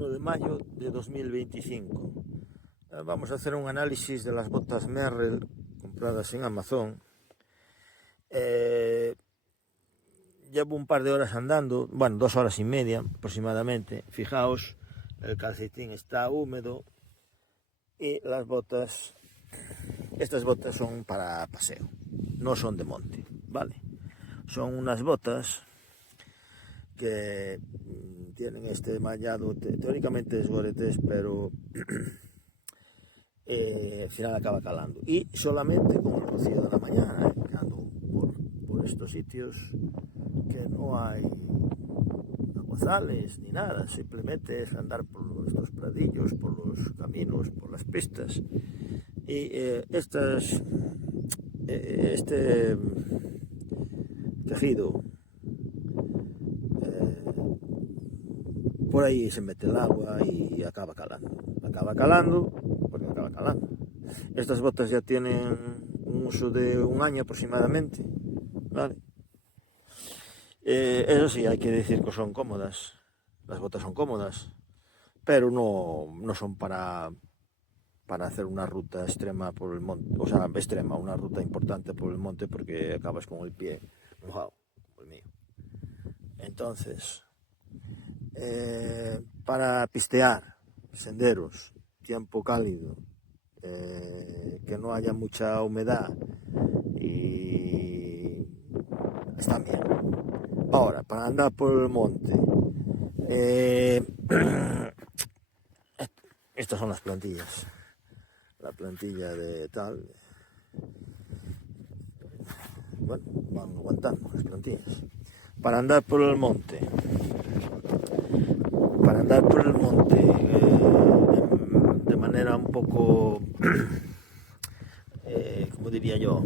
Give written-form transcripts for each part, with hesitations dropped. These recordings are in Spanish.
1 de mayo de 2025. Vamos a hacer un análisis de las botas Merrell compradas en Amazon. Llevo un par de horas andando, bueno, 2 horas y media aproximadamente. Fijaos, el calcetín está húmedo y las botas, estas botas son para paseo, no son de monte, ¿vale? Son unas botas que tienen este mallado, teóricamente es Gore-Tex, pero al final acaba calando. Y solamente con el rocío de la mañana, que ando por estos sitios que no hay aguazales ni nada, simplemente es andar por estos pradillos, por los caminos, por las pistas. Y este tejido, por ahí se mete el agua y acaba calando porque acaba calando. Estas botas ya tienen un uso de 1 año aproximadamente, ¿vale? Eso sí, hay que decir que son cómodas, las botas son cómodas, pero no son para hacer una ruta extrema por el monte, o sea, extrema, una ruta importante por el monte, porque acabas con el pie mojado, como el mío. Entonces, para pistear, senderos, tiempo cálido, que no haya mucha humedad, y están bien. Ahora, para andar por el monte, estas son las plantillas. La plantilla de tal, bueno, van aguantando las plantillas. Para andar por el monte, de manera un poco, como diría yo,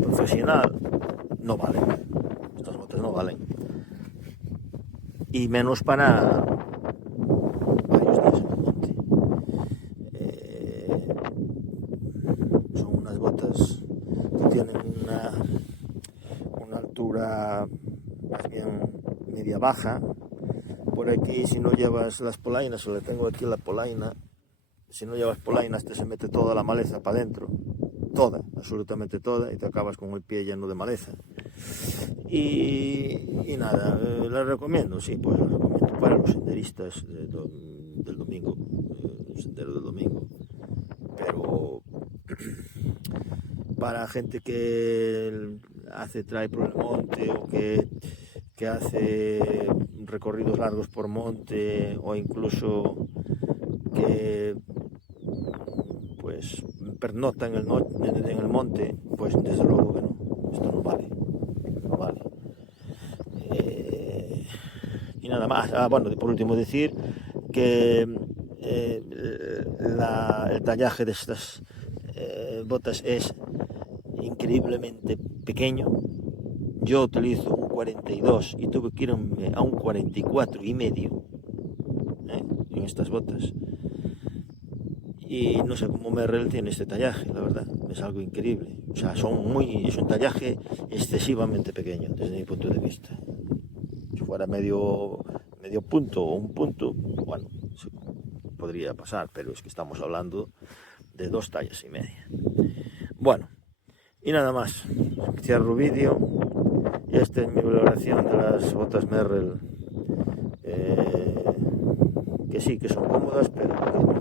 profesional, no valen. Estas botas no valen. Y menos para varios días en el monte. Son unas botas que tienen una altura más bien media baja. Por aquí, si no llevas las polainas, o le tengo aquí la polaina, si no llevas polainas te se mete toda la maleza para adentro, toda, absolutamente toda, y te acabas con el pie lleno de maleza. Y nada, la recomiendo, sí, pues la recomiendo para los senderistas del domingo, el sendero del domingo, pero para gente que trae por el monte, o que hace recorridos largos por monte, o incluso que pues pernocta en el monte, pues desde luego que no, esto no vale. Y nada más. Bueno, por último decir que el tallaje de estas botas es increíblemente pequeño. Yo utilizo un 42 y tuve que irme a un 44 y medio en estas botas. Y no sé cómo Merrell tiene este tallaje, la verdad, es algo increíble. O sea, es un tallaje excesivamente pequeño desde mi punto de vista. Si fuera medio punto o un punto, bueno, podría pasar, pero es que estamos hablando de 2 tallas y media. Bueno, y nada más, cierro vídeo. Y esta es mi valoración de las botas Merrell, que sí que son cómodas, pero que